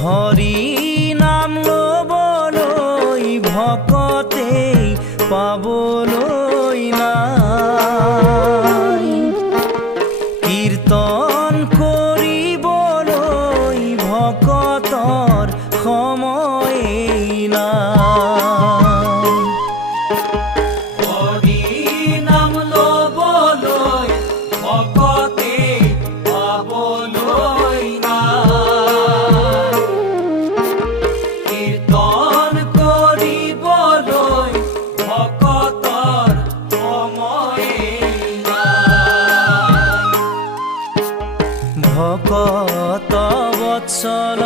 হৰি নাম লবলৈ ভকতে পাবলৈ নাই কীৰ্তন কৰিবলৈ ভকতৰ সময় নাই হৰি নাম লবলৈ ভকতে পাবলৈ নাই কীৰ্তন কৰিবলৈ ভকতৰ সময় নাই ভকত বৎসল